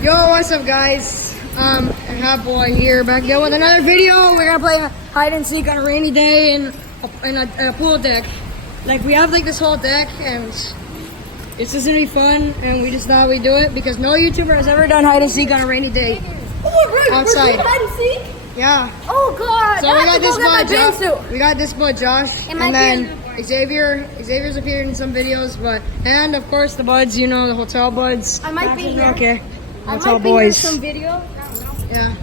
Yo, what's up, guys? Hot Boy here, back again with another video. We're gonna play hide and seek on a rainy day in a pool deck. Like, we have like this whole deck, and it's just gonna be fun. And we just thought we'd do it because no YouTuber has ever done hide and seek on a rainy day outside. We're doing hide and seek? Yeah. Oh God! So we got this boy Josh, and then Xavier. Xavier's appeared in some videos, and of course the buds. You know, the hotel buds. I might be here. Okay. I Hotel might be boys. here some video. I don't know. Yeah.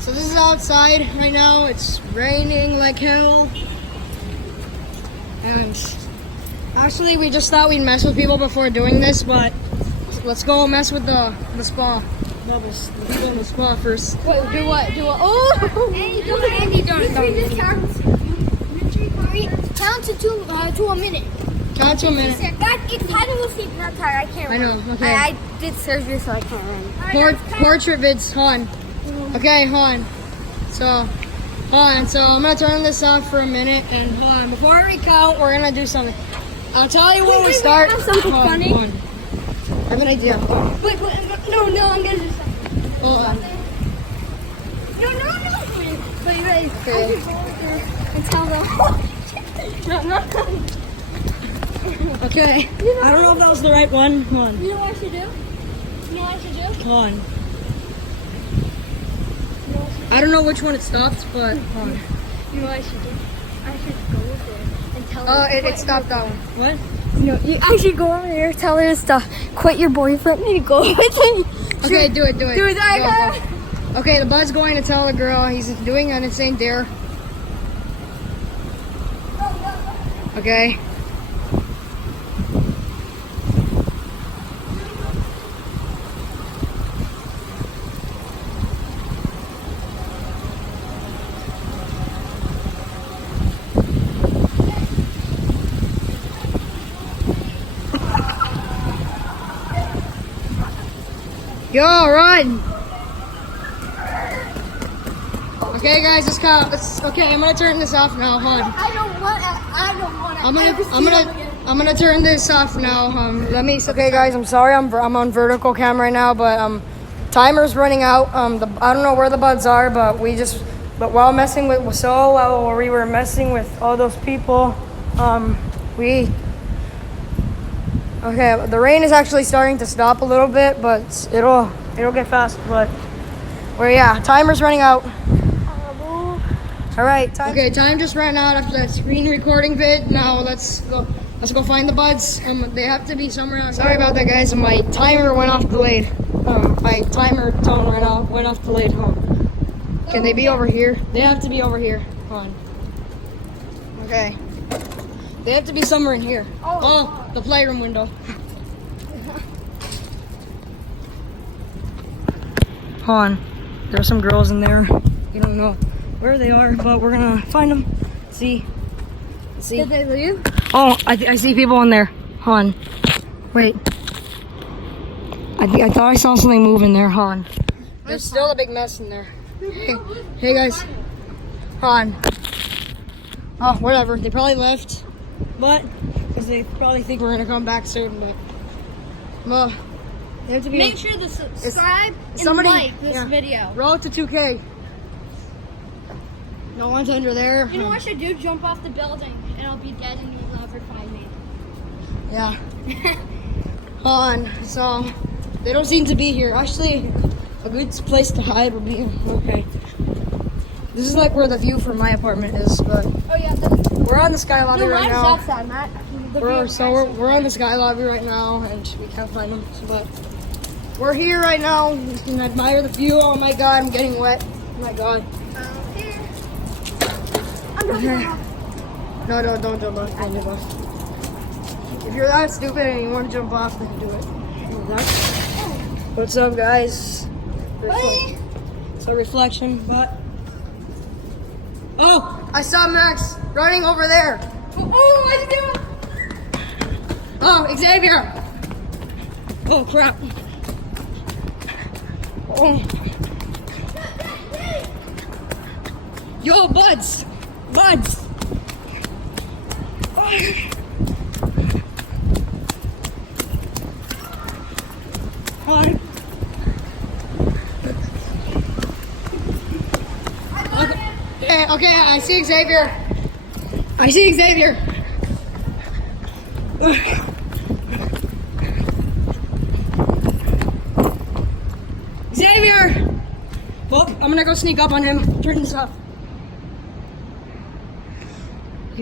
So this is outside right now. It's raining like hell. And actually, we just thought we'd mess with people before doing this, but let's go mess with the spa. Bubbles. Let's go in the spa first. Wait, do what? Do what? Oh! Hey, do it, Andy. Count to a minute. Count to a minute. It's hide and seek, not tired. I can't remember. I know. Okay. I did surgery, so I can't remember. Portrait vids. Hold on. Okay, hold on. So I'm gonna turn this off for a minute, and hold on. Before I recount, we're gonna do something. I'll tell you when we start. Something funny. Hold on. I have an idea. Wait, no, I'm gonna do something. Hold on. No. Wait, Okay. I should go over there and tell them. No. Okay. I don't know if that was the right one. Hold on. You know what I should do? Hold on. I don't know which one it stopped, but hold on. You know what I should do? I should go over there and tell her. Oh, it stopped that one. What? No, I should go over there, tell her to quit your boyfriend and go with him. Okay, do it. Do it. Go. Okay, the bud's going to tell the girl he's doing an insane dare. Okay. Yo, run! Okay, guys, let's count. Okay, I'm gonna turn this off now. Hold on. I don't want. I'm gonna turn this off now. Okay, guys, I'm sorry. I'm on vertical cam right now, but timer's running out. I don't know where the buds are, but while we were messing with all those people, okay, the rain is actually starting to stop a little bit, but it'll get fast. But timer's running out. All right. Time just ran out after that screen recording vid. Now let's go find the buds. They have to be somewhere else. Sorry about that, guys. My timer went off delayed. My timer tone went off delayed. Can they be over here? They have to be over here. Hold on. Okay. They have to be somewhere in here. Oh, the playroom window. Hold on. There's some girls in there. You don't know where they are, but we're gonna find them. See. Did they leave? Oh, I see people in there. Hold on. Wait. I thought I saw something move in there. Hold on. There's still a big mess in there. Hey guys. Hold on. Oh, whatever. They probably left. But because they probably think we're gonna come back soon. But well, they have to be. Make sure to subscribe and like this video. Roll to 2K. No one's under there. You know what I should do? Jump off the building and I'll be dead and you'll never find me. Yeah. Hold on. So they don't seem to be here. Actually, a good place to hide would be okay. This is like where the view from my apartment is, but Oh yeah. we're on the sky lobby right now. Outside, Matt. We're on the sky lobby right now, and we can't find them. But we're here right now. You can admire the view. Oh my God, I'm getting wet. Oh my God. Okay. No, don't jump off. Don't jump off. If you're that stupid and you want to jump off, then do it. What's up, guys? It's a reflection, but oh, I saw Max running over there. Oh, I do. Oh, Xavier. Oh crap. Oh. Yo, buds. I see Xavier. I see Xavier. Xavier! Look, I'm gonna go sneak up on him. Turn this off.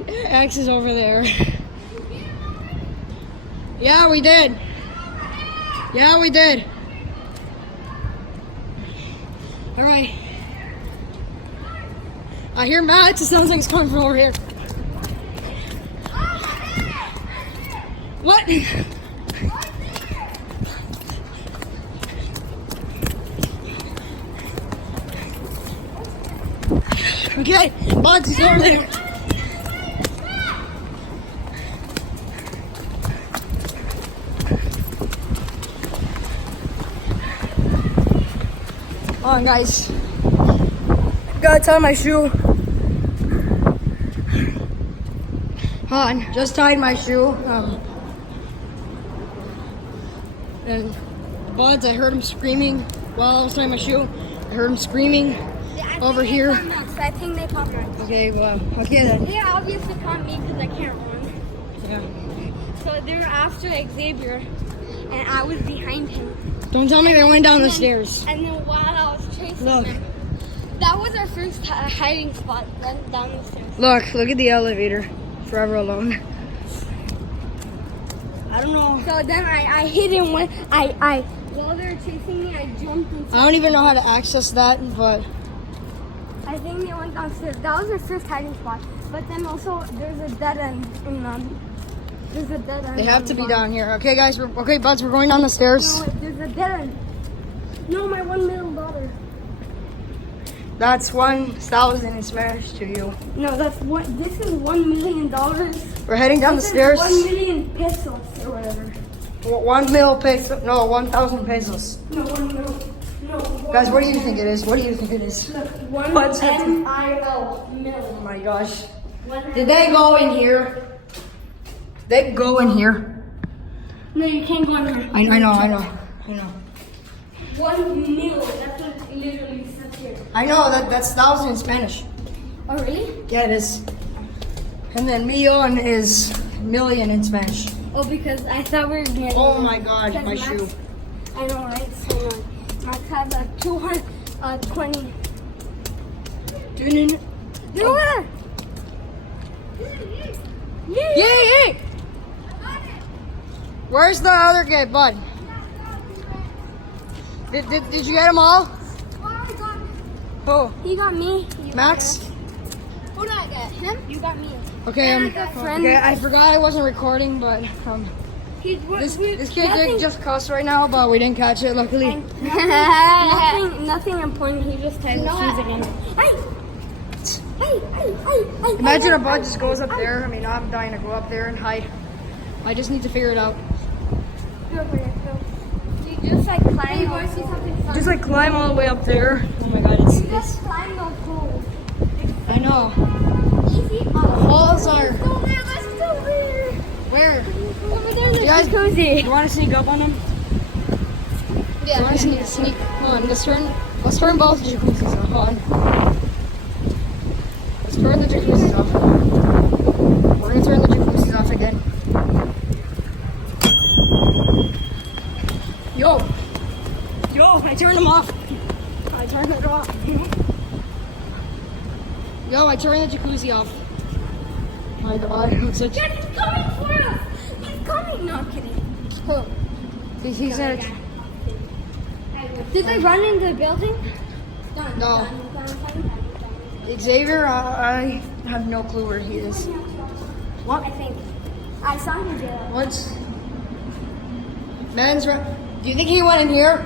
X is over there. Yeah, we did. Yeah, we did. All right. I hear Matt. It sounds like it's coming from over here. What? Okay, Buds is over there. Come on, guys. Gotta tie my shoe. Hold on, just tied my shoe. And Buds, I heard him screaming while I was tying my shoe. I heard him screaming over here. I think they popped nuts. Okay, well, okay then. They obviously caught me because I can't run. Yeah. So they were after Xavier, and I was behind him. Don't tell me they went down the stairs. And then while I was chasing Look. them, that was our first hiding spot, down the stairs. Look at the elevator. Forever alone. I don't know. So then I hit him when while they were chasing me, I jumped into. I don't even know how to access that, but I think they went downstairs. That was our first hiding spot. But then also there's a dead end in there's a dead end. they have to be down here. Okay, guys. Okay, Buds, we're going down the stairs. No, there's a dead end. No, my $1 million. That's 1,000 in Spanish to you. No, that's what. This is $1 million. We're heading down the stairs. 1 million pesos or whatever. 1 mil peso. No, 1,000 pesos. No, 1 mil. No. Guys, what do you think it is? What do you think it is? Look, 1 Buds, M-I-L oh million. my gosh. Did they go in here? They go in here. No, you can't go in there. I know. 1 mil. That's what it literally says here. I know that's 1,000 in Spanish. Oh, really? Yeah, it is. And then millon is million in Spanish. Oh, because I thought we were getting. Oh my God, my Max, shoe. I know, right? So Max has a 220. Do it! Yay! Where's the other guy, Bud? Did you get them all? Who? He got me. Max? Who did I get? Him? You got me. Okay, And I got friend. okay, I forgot I wasn't recording, but this kid did just cuss right now, but we didn't catch it, luckily. Nothing important. He just tied the shoes again. Imagine a Bud just goes up there. I mean, I'm dying to go up there and hide. I just need to figure it out. You just like climb. Just like climb all the way up there. Oh my God, it's Just climb those poles. I know. Easy. Holes are Let's go there. Let's go there. where? Over there in the You guys, jacuzzi. you want to sneak up on them? You want to sneak? Come on, let's turn both jacuzzis off. Hold on. Let's turn the jacuzzis off. We're gonna turn the jacuzzis off again. Yo, I turned them off. I turned it off. Yo, I turned the jacuzzi off. My God, I'm such. Dad, he's coming for us. He's coming. No, I'm kidding. Who? He said. Did they run into the building? No. Xavier, I have no clue where he is. What? I think. I saw him do it. What's men's run? Do you think he went in here?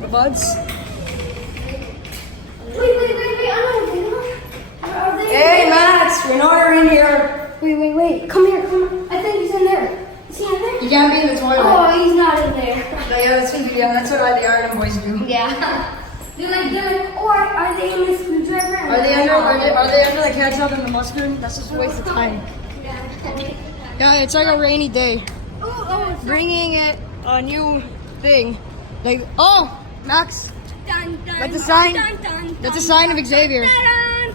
The Buds? Wait. Are they? Hey, Max, we know you're in here. Wait. Come here. I think he's in there. Is he in there? You can't be in the toilet. Oh, he's not in there. That's what the Ireland boys do. Yeah. They're like, or are they in the screwdriver? Are they under the ketchup and the mustard? That's just a waste of time. Yeah, it's like a rainy day. Oh, Bringing it a new thing. Like, oh, Max, dun, dun, that's a sign. dun, dun, That's a dun, sign of dun, Xavier. dun,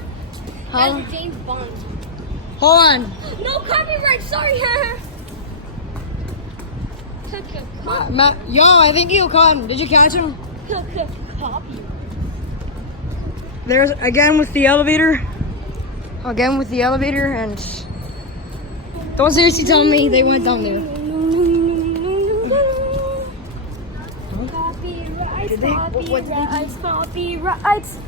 Huh? That's James Bond. Hold on. No copyright, sorry. Yo, I think you caught him. Did you catch him? Copy. There's again with the elevator. Again with the elevator, and don't seriously tell me they went down there. Copyrights.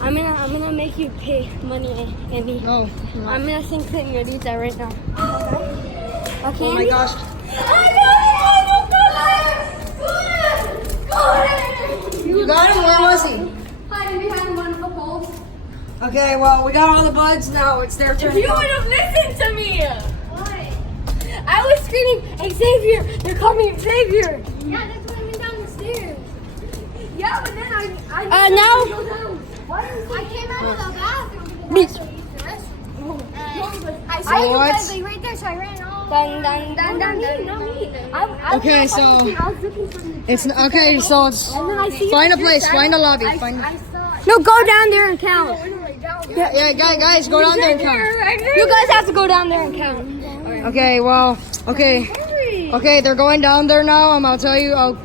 I'm gonna make you pay money, Andy. No. I'm gonna sing Señorita right now. Okay. Oh my gosh. You got him? Where was he? Hiding behind one of the poles. Okay, well, we got all the buds now. It's their turn. You would have listened to me. Why? I was screaming, Xavier! They're coming, Xavier! Yeah, that's when I went down the stairs. Yeah, but then I now- go down. Why I came out of the bathroom because Me- I had to use the restroom. I So saw you what? guys like right there, so I ran off. Dun, dun, dun, dun, not me. Okay, so I was looking for the it's okay. So it's and then I see find a you place, just- find a lobby, I find. saw. No, go down there and count. Yeah, guys, go down there and count. You guys have to go down there and count. Okay, well, okay, they're going down there now. I'll tell you.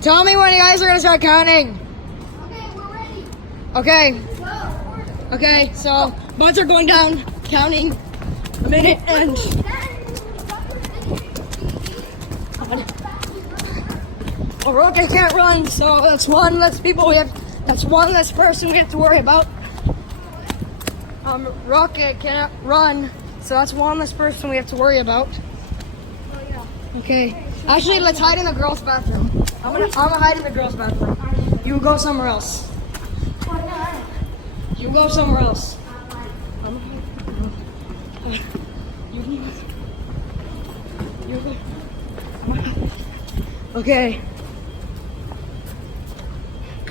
Tell me when you guys are gonna start counting. Okay, we're ready. Okay, Go. okay. So buds are going down, counting. A minute and. Well, Roque can't run, so that's one less people we have. That's one less person we have to worry about. Roque cannot run, so that's one less person we have to worry about. Okay. Actually, let's hide in the girls' bathroom. I'm gonna hide in the girls' bathroom. You go somewhere else. You go somewhere else. You go. Okay.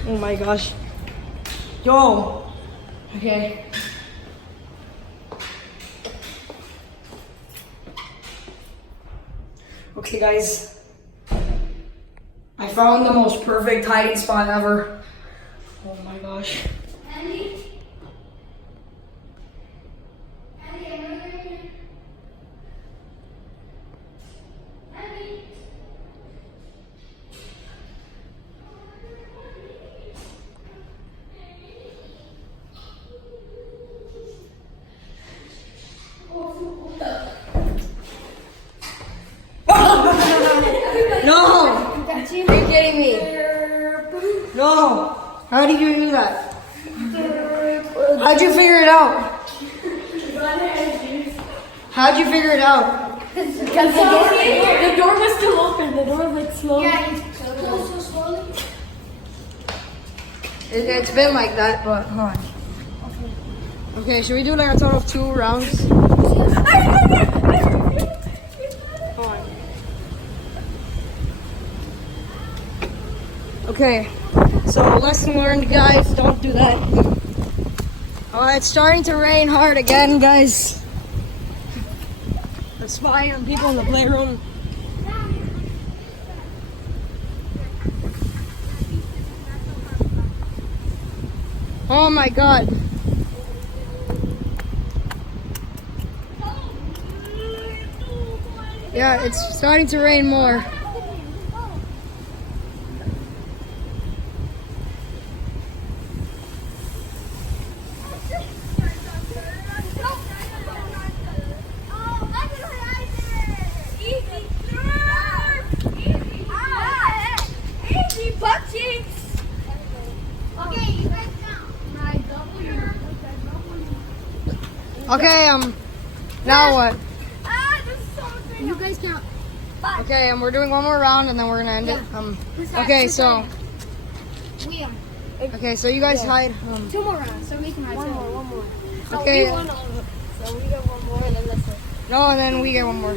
Oh my gosh. Yo. Okay. Okay, guys. I found the most perfect hiding spot ever. Oh my gosh. Andy? Andy, I'm really Andy? No! Are you kidding me? No! How did you do that? How'd you figure it out? How'd you figure it out? The door was still open. The door was like slow. Yeah, it's closed so slowly. It's been like that, but hold on. Okay, should we do like a total of 2 rounds? Hold on. Okay, so lesson learned, guys, don't do that. It's starting to rain hard again, guys. We're spying on people in the playroom. Oh my god. Yeah, it's starting to rain more. Okay, now what? You guys count. Okay, we're doing one more round and then we're gonna end it. Okay, so okay, so you guys hide. 2 more rounds, so we can hide. One more. So Okay. we won all of it. So we get one more and then that's it. No, and then we get one more.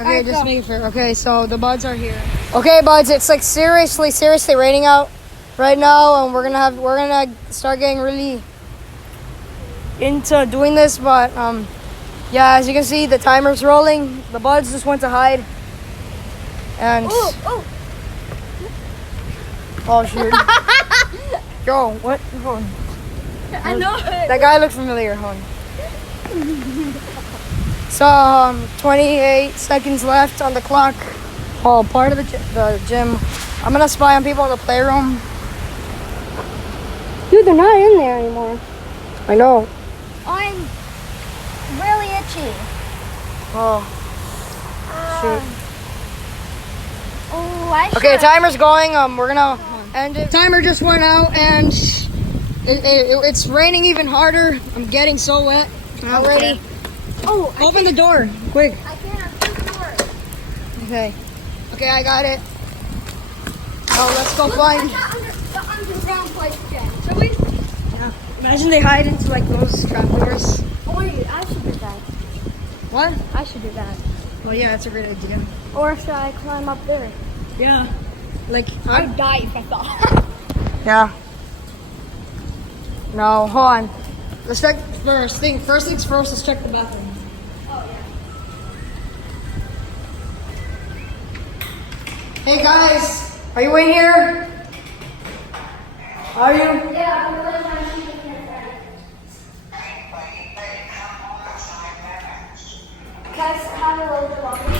Okay, just make it fair. Okay, so the buds are here. Okay, buds, it's like seriously raining out right now, and we're gonna start getting really into doing this, but yeah, as you can see, the timer's rolling. The buds just went to hide, and oh shoot. Yo, what? I know it. That guy looks familiar, hon. So, 28 seconds left on the clock. Oh, part of the gym. I'm gonna spy on people in the playroom. Dude, they're not in there anymore. I know. I'm really itchy. Oh, shoot. Oh, I Okay, timer's going. We're gonna end it. Timer just went out, and it's raining even harder. I'm getting so wet already. Oh, Open the door, quick. I can't. I'm too short. Okay. Okay, I got it. Oh, let's go find. The underground place again. Shall we? Yeah. Imagine they hide into like those trapdoors. Oh, wait, I should do that. What? I should do that. Oh yeah, that's a great idea. Or should I climb up there? Yeah. Like I'd die if I thought. Yeah. No, hold on. Let's check first. First things first. Let's check the bathroom. Oh, yeah. Hey guys, are you in here? Are you? Yeah, I'm really trying to keep it here. Guys, have a little bit longer.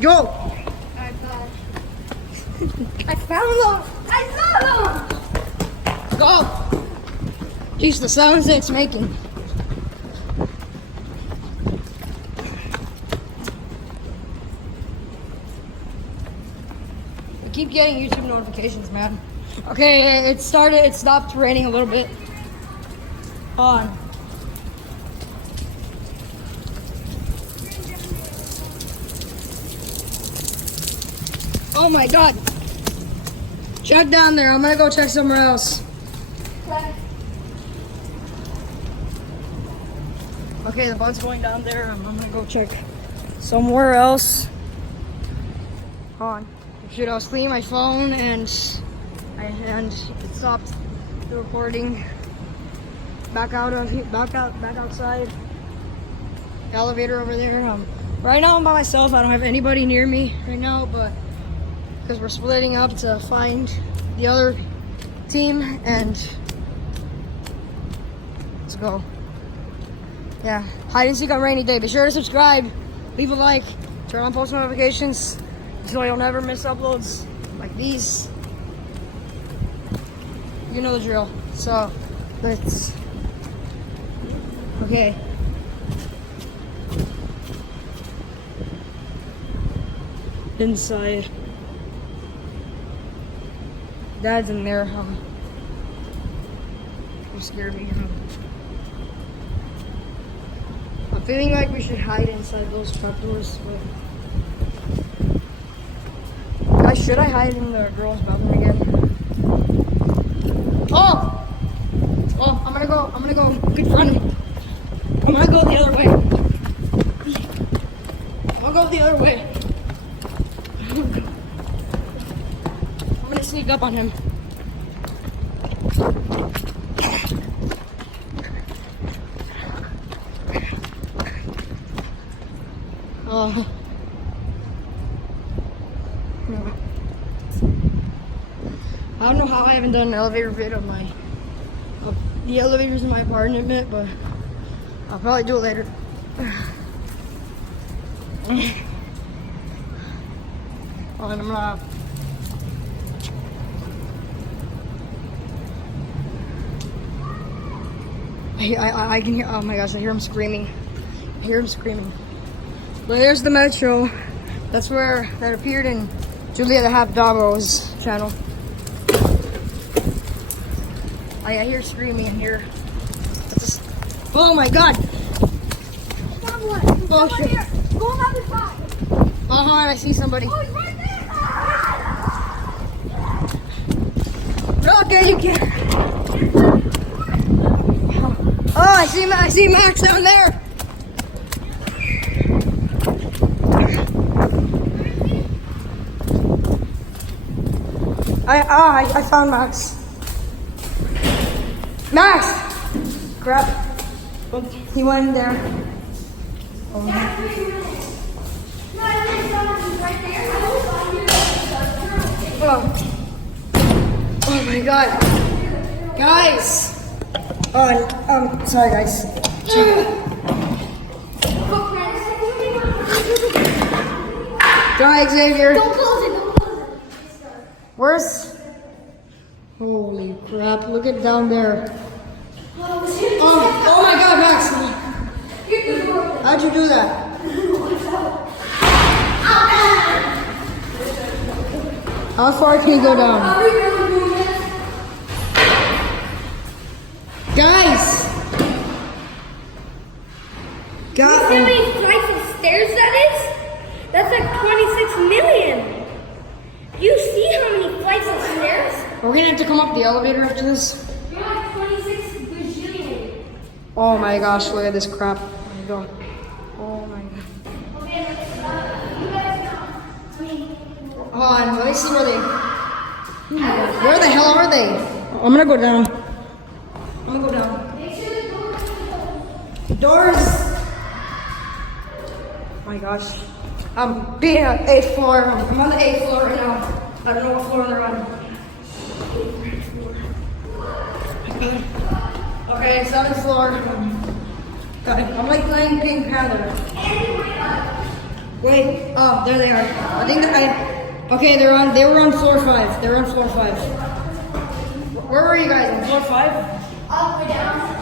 Yo. I found them! I saw them! Go. Jeez, the sounds that it's making. I keep getting YouTube notifications, man. Okay, it stopped raining a little bit. Hold on. Oh my god. Check down there. I'm gonna go check somewhere else. Okay, the boat's going down there. I'm gonna go check somewhere else. Hold on. Shoot, I was cleaning my phone and it stopped the recording. Back outside. The elevator over there. Right now I'm by myself. I don't have anybody near me right now, but because we're splitting up to find the other team, and let's go. Yeah, hide and seek on rainy day. Be sure to subscribe, leave a like, turn on post notifications so you'll never miss uploads like these. You know the drill. So let's. Okay. Inside. Dad's in there. You scared me. I'm feeling like we should hide inside those trapdoors. Guys, should I hide in the girls' bathroom again? Oh! Oh, I'm gonna go confront him. I'm gonna go the other way. I'll go the other way. I'm gonna sneak up on him. Oh. No. I don't know how I haven't done an elevator vid of the elevators in my apartment yet, but I'll probably do it later. Oh, and I'm gonna. I can hear. Oh my gosh! I hear him screaming. I hear him screaming. But there's the metro. That's where that appeared in Julia the Half Doggo's channel. I hear screaming in here. Oh my god! Someone! Oh shit! Here. Go on the other side! Oh, I see somebody. Oh, he's right there! Okay, you can't. Oh, I see Max down there. I found Max. Max! Crap. He went in there. Oh. No, I think someone's right there. I was on here. Oh my god. Guys. Oh, sorry guys. Try Xavier. Don't close it, don't close it. Where's? Holy crap! Look at down there. Oh my God, Max! How'd you do that? How far can you go down? Guys! You see how many flights of stairs that is? That's like 26 million. You see how many flights of stairs? We're gonna have to come up the elevator after this. You're like 26 bajillion. Oh my gosh, look at this crap. Oh my God. Oh my God. Hold on, let me see where they... Where the hell are they? I'm gonna go down. I'm gonna go down. Doors! Oh my gosh. I'm being on 8th floor. I'm on the 8th floor right now. I don't know what floor they're on. Okay, 7th floor. God, I'm like playing Pink Panther. Wait, oh, there they are. I think that okay, they were on floor 5. They were on floor 5. Where were you guys? On floor 5? All the way down.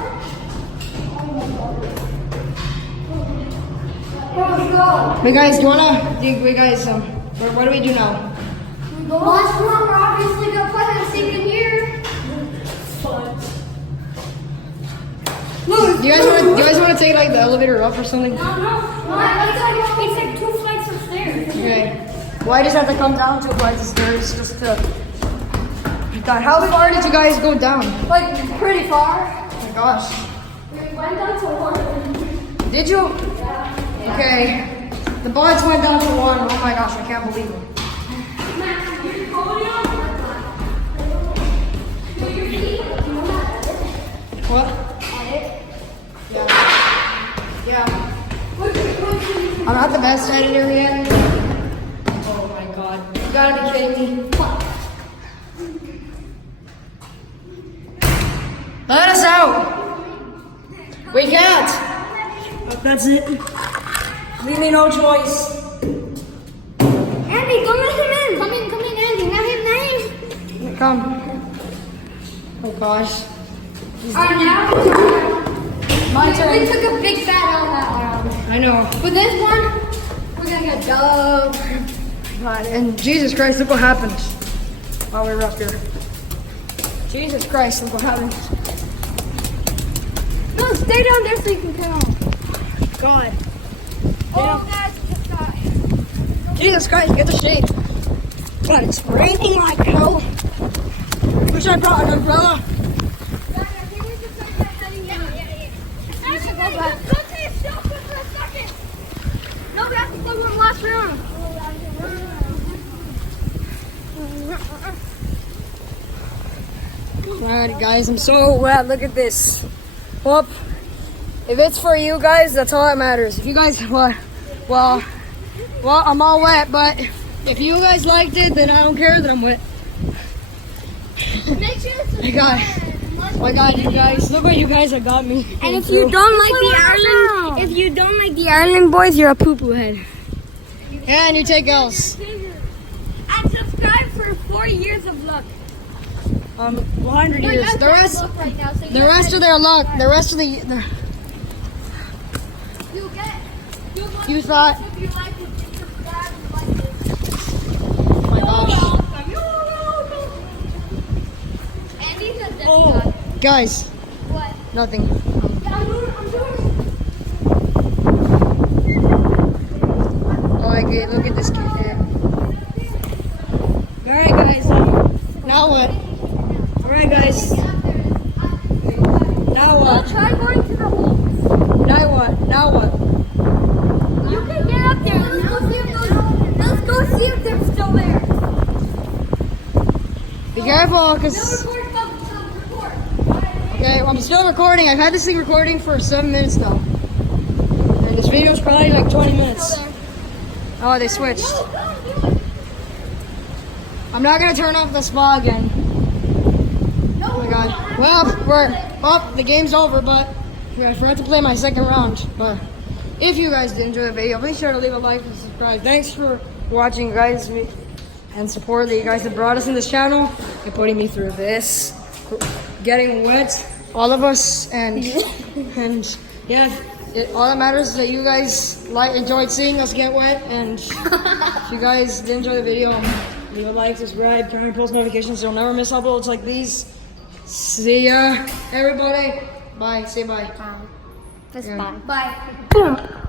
Wait guys, what do we do now? Last one, we're obviously gonna put him sinking here. Do you guys want to take like the elevator up or something? No. It's like 2 flights of stairs. Okay. Why does it have to come down 2 flights of stairs just to... God, how far did you guys go down? Like pretty far. Oh my gosh. We went down to 1. Did you? Yeah. Okay. The buds went down to 1. Oh my gosh, I can't believe it. What? Yeah. I'm not the best editor yet. Oh my God. You gotta be kidding me. Let us out. We can't. That's it. Leave me no choice. Andy, don't let him in. Come in, Andy. Not him. Come. Oh gosh. Alright, now My turn. we took a big fat L that round. I know. But this one, we're gonna get dub. God, and Jesus Christ, look what happened while we were up here. Jesus Christ, look what happened. No, stay down there so you can come. God. Oh, that's just die. Jesus Christ, get the shade. God, it's raining like hell. Wish I brought an umbrella. No, we have to play one last round. Alright guys, I'm so wet. Look at this. Well, if it's for you guys, that's all that matters. If you guys, well, I'm all wet, but if you guys liked it, then I don't care that I'm wet. Make sure to My God, you guys, look what you guys have got me. And if you don't like the Ireland boys, you're a poo-poo head. And you take L's. And subscribe for 4 years of luck. 100 years. The rest of their luck. The rest of the. You thought. If you like it, subscribe and like it. Oh my gosh. Andy's a dead Oh, guys, What? nothing. I'm doing Oh, okay, look at this kid here. Alright, guys. Now what? Alright, guys. Now what? Try going to the holes. Now what? Now what? You can get up there. Let's go see if they're still there. Be careful, because. Okay, well, I'm still recording. I've had this thing recording for 7 minutes now. And this video's probably like 20 minutes. Oh, they switched. I'm not gonna turn off the spa again. Oh my god. Well, the game's over, but I forgot to play my second round. But if you guys did enjoy the video, be sure to leave a like and subscribe. Thanks for watching, guys, and support that you guys have brought us in this channel and putting me through this, getting wet, all of us, and yeah. All that matters is that you guys enjoyed seeing us get wet, and if you guys did enjoy the video, leave a like, subscribe, turn on post notifications so you'll never miss uploads like these. See ya, everybody. Bye. Say bye. Bye. Yeah. Bye. Boom.